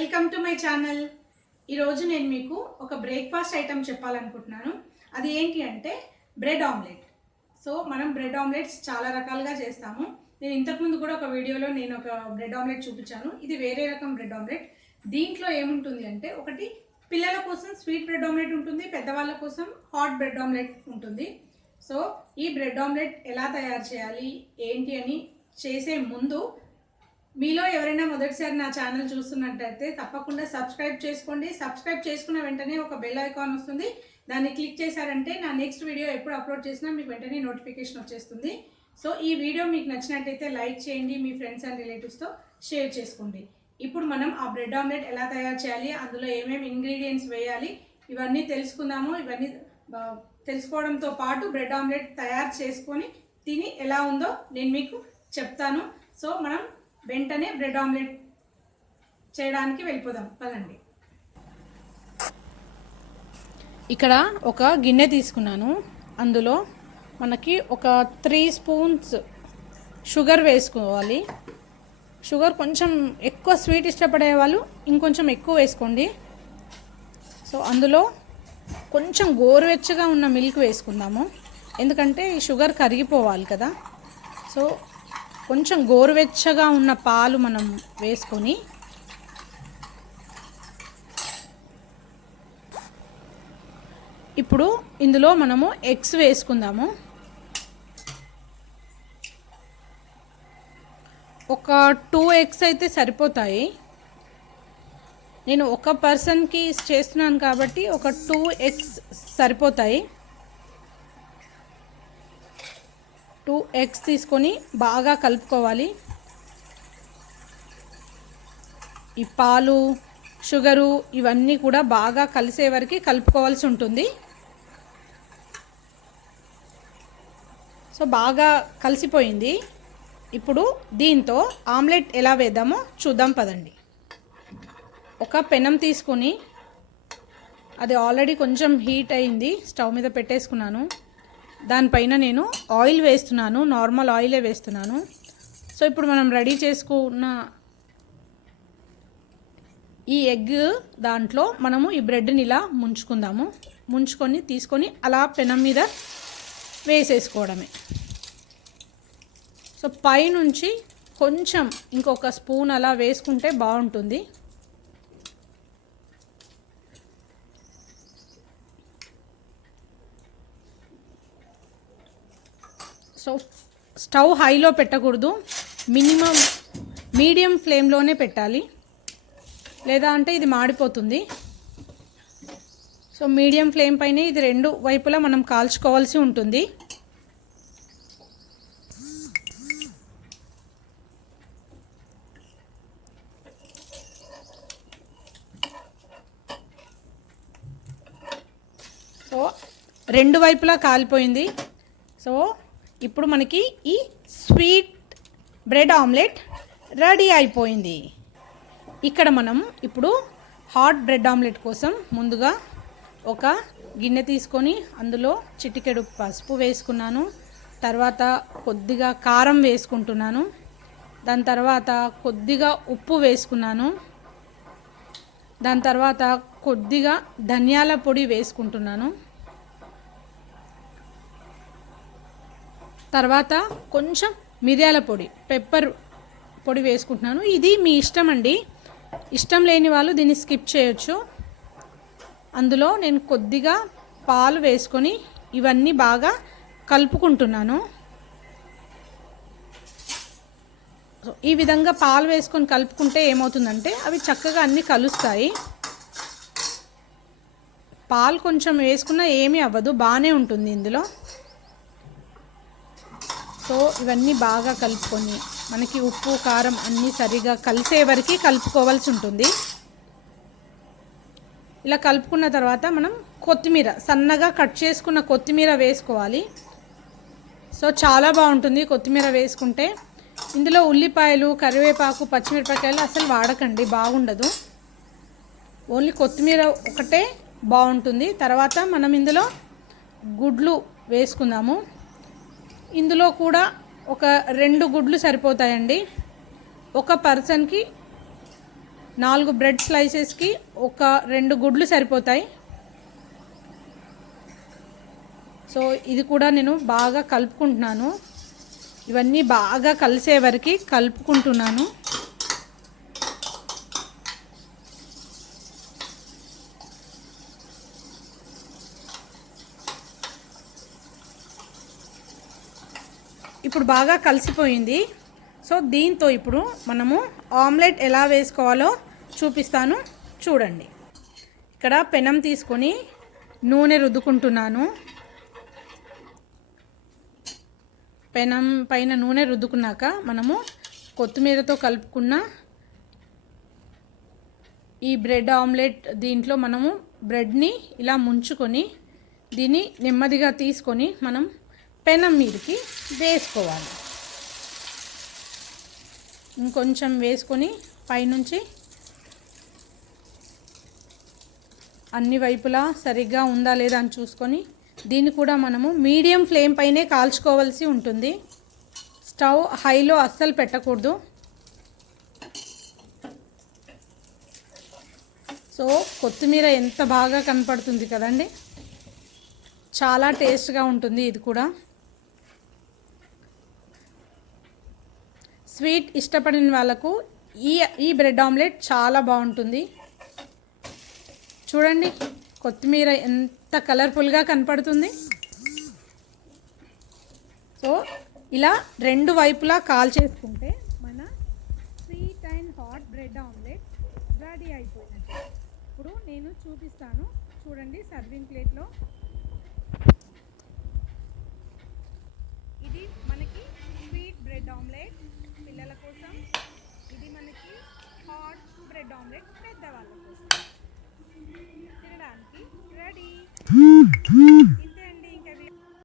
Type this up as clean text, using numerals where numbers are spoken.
Welcome to my channel. ఈరోజు నేను మీకు ఒక బ్రేక్ఫాస్ట్ ఐటమ్ చెప్పాలనుకుంటున్నాను. అది ఏంటి అంటే బ్రెడ్ ఆమ్లెట్. సో మనం బ్రెడ్ ఆమ్లెట్స్ చాలా రకాలుగా చేస్తాము. నేను ఇంతకుముందు కూడా ఒక వీడియోలో నేను ఒక బ్రెడ్ ఆమ్లెట్ చూపించాను. ఇది వేరే రకం బ్రెడ్ ఆమ్లెట్. దీంట్లో ఏముంటుంది అంటే ఒకటి పిల్లల కోసం స్వీట్ బ్రెడ్ ఆమ్లెట్ ఉంటుంది, పెద్దవాళ్ళ కోసం హాట్ బ్రెడ్ ఆమ్లెట్ ఉంటుంది. సో ఈ బ్రెడ్ ఆమ్లెట్ ఎలా తయారు చేయాలి ఏంటి అని చేసే ముందు మీలో ఎవరైనా మొదటిసారి నా ఛానల్ చూస్తున్నట్టయితే తప్పకుండా సబ్స్క్రైబ్ చేసుకోండి. సబ్స్క్రైబ్ చేసుకున్న వెంటనే ఒక బెల్ ఐకాన్ వస్తుంది. దాన్ని క్లిక్ చేశారంటే నా నెక్స్ట్ వీడియో ఎప్పుడు అప్లోడ్ చేసినా మీకు వెంటనే నోటిఫికేషన్ వచ్చేస్తుంది. సో ఈ వీడియో మీకు నచ్చినట్టయితే లైక్ చేయండి, మీ ఫ్రెండ్స్ అండ్ రిలేటివ్స్తో షేర్ చేసుకోండి. ఇప్పుడు మనం ఆ బ్రెడ్ ఆమ్లెట్ ఎలా తయారు చేయాలి, అందులో ఏమేమి ఇంగ్రీడియంట్స్ వేయాలి, ఇవన్నీ తెలుసుకుందాము. ఇవన్నీ తెలుసుకోవడంతో పాటు బ్రెడ్ ఆమ్లెట్ తయారు చేసుకొని తిని ఎలా ఉందో నేను మీకు చెప్తాను. సో మనం వెంటనే బ్రెడ్ ఆమ్లెట్ చేయడానికి వెళ్ళిపోదాం పదండి. ఇక్కడ ఒక గిన్నె తీసుకున్నాను. అందులో మనకి ఒక 3 స్పూన్స్ షుగర్ వేసుకోవాలి. షుగర్ కొంచెం ఎక్కువ స్వీట్ ఇష్టపడే వాళ్ళు ఇంకొంచెం ఎక్కువ వేసుకోండి. సో అందులో కొంచెం గోరువెచ్చగా ఉన్న మిల్క్ వేసుకుందాము, ఎందుకంటే ఈ షుగర్ కరిగిపోవాలి కదా. సో కొంచెం గోరువెచ్చగా ఉన్న పాలు మనం వేసుకొని ఇప్పుడు ఇందులో మనము ఎగ్స్ వేసుకుందాము. ఒక 2 ఎగ్స్ అయితే సరిపోతాయి. నేను ఒక పర్సన్కి చేస్తున్నాను కాబట్టి ఒక 2 ఎగ్స్ సరిపోతాయి. 2 ఎగ్స్ తీసుకొని బాగా కలుపుకోవాలి. ఈ పాలు, షుగరు ఇవన్నీ కూడా బాగా కలిసే వరకు కలుపుకోవాల్సి ఉంటుంది. సో బాగా కలిసిపోయింది. ఇప్పుడు దీంతో ఆమ్లెట్ ఎలా వేద్దామో చూద్దాం పదండి. ఒక పెనం తీసుకొని అది ఆల్రెడీ కొంచెం హీట్ అయింది, స్టవ్ మీద పెట్టేసుకున్నాను. దానిపైన నేను ఆయిల్ వేస్తున్నాను, నార్మల్ ఆయిలే వేస్తున్నాను. సో ఇప్పుడు మనం రెడీ చేసుకున్న ఈ ఎగ్ దాంట్లో మనము ఈ బ్రెడ్ని ఇలా ముంచుకుందాము. ముంచుకొని తీసుకొని అలా పెనం మీద వేసేసుకోవడమే. సో పైనుంచి కొంచెం ఇంకొక స్పూన్ అలా వేసుకుంటే బాగుంటుంది. సో స్టవ్ హైలో పెట్టకూడదు, మీడియం ఫ్లేమ్లోనే పెట్టాలి, లేదా అంటే ఇది మాడిపోతుంది. సో మీడియం ఫ్లేమ్ పైనే ఇది 2 వైపులా మనం కాల్చుకోవాల్సి ఉంటుంది. సో 2 వైపులా కాలిపోయింది. సో ఇప్పుడు మనకి ఈ స్వీట్ బ్రెడ్ ఆమ్లెట్ రెడీ అయిపోయింది. ఇక్కడ మనం ఇప్పుడు హాట్ బ్రెడ్ ఆమ్లెట్ కోసం ముందుగా ఒక గిన్నె తీసుకొని అందులో చిటికెడు పసుపు వేసుకున్నాను. తర్వాత కొద్దిగా కారం వేసుకుంటున్నాను. దాని తర్వాత కొద్దిగా ఉప్పు వేసుకున్నాను. దాని తర్వాత కొద్దిగా ధనియాల పొడి వేసుకుంటున్నాను. తర్వాత కొంచెం మిరియాల పొడి, పెప్పర్ పొడి వేసుకుంటున్నాను. ఇది మీ ఇష్టం అండి, ఇష్టం లేని వాళ్ళు దీన్ని స్కిప్ చేయొచ్చు. అందులో నేను కొద్దిగా పాలు వేసుకొని ఇవన్నీ బాగా కలుపుకుంటున్నాను. ఈ విధంగా పాలు వేసుకొని కలుపుకుంటే ఏమవుతుందంటే అవి చక్కగా అన్నీ కలుస్తాయి. పాలు కొంచెం వేసుకున్నా ఏమీ అవ్వదు, బాగానే ఉంటుంది ఇందులో. సో ఇవన్నీ బాగా కలుపుకొని మనకి ఉప్పు, కారం అన్నీ సరిగా కలిసే వరకు కలుపుకోవాల్సి ఉంటుంది. ఇలా కలుపుకున్న తర్వాత మనం కొత్తిమీర, సన్నగా కట్ చేసుకున్న కొత్తిమీర వేసుకోవాలి. సో చాలా బాగుంటుంది కొత్తిమీర వేసుకుంటే. ఇందులో ఉల్లిపాయలు, కరివేపాకు, పచ్చిమిరపకాయలు అసలు వాడకండి, బాగుండదు. ఓన్లీ కొత్తిమీర ఒకటే బాగుంటుంది. తర్వాత మనం ఇందులో గుడ్లు వేసుకుందాము. ఇందులో కూడా ఒక 2 గుడ్లు సరిపోతాయండి. ఒక పర్సన్కి 4 బ్రెడ్ స్లైసెస్కి ఒక 2 గుడ్లు సరిపోతాయి. సో ఇది కూడా నేను బాగా కలుపుకుంటున్నాను. ఇవన్నీ బాగా కలిసే వరకు కలుపుకుంటున్నాను. ఇప్పుడు బాగా కలిసిపోయింది. సో దీంతో ఇప్పుడు మనము ఆమ్లెట్ ఎలా వేసుకోవాలో చూపిస్తాను, చూడండి. ఇక్కడ పెనం తీసుకొని నూనె రుద్దుకుంటున్నాను. పెనం పైన నూనె రుద్దుకున్నాక మనము కొత్తిమీరతో కలుపుకున్న ఈ బ్రెడ్ ఆమ్లెట్ దీంట్లో మనము బ్రెడ్ని ఇలా ముంచుకొని దీన్ని నెమ్మదిగా తీసుకొని మనం పెనం మీదకి వేసుకోవాలి. ఇంకొంచెం వేసుకొని పైనుంచి అన్ని వైపులా సరిగ్గా ఉందా లేదా అని చూసుకొని దీన్ని కూడా మనము మీడియం ఫ్లేమ్ పైనే కాల్చుకోవాల్సి ఉంటుంది. స్టవ్ హైలో అస్సలు పెట్టకూడదు. సో కొత్తిమీర ఎంత బాగా కనపడుతుంది కదండి, చాలా టేస్ట్గా ఉంటుంది. ఇది కూడా స్వీట్ ఇష్టపడిన వాళ్ళకు ఈ బ్రెడ్ ఆమ్లెట్ చాలా బాగుంటుంది. చూడండి కొత్తిమీర ఎంత కలర్ఫుల్గా కనపడుతుంది. సో ఇలా 2 వైపులా కాల్ చేసుకుంటే మన sweet and hot bread omelette ready అయిపోయినట్టు. ఇప్పుడు నేను చూపిస్తాను, చూడండి. సర్వింగ్ ప్లేట్లో ఇది మనకి స్వీట్ బ్రెడ్ ఆమ్లెట్ పిల్లల కోసం, ఇది మనకి హాట్ బ్రెడ్ ఆమ్లెట్ పెద్దవాళ్ళ కోసం. తినడానికి రెడీ.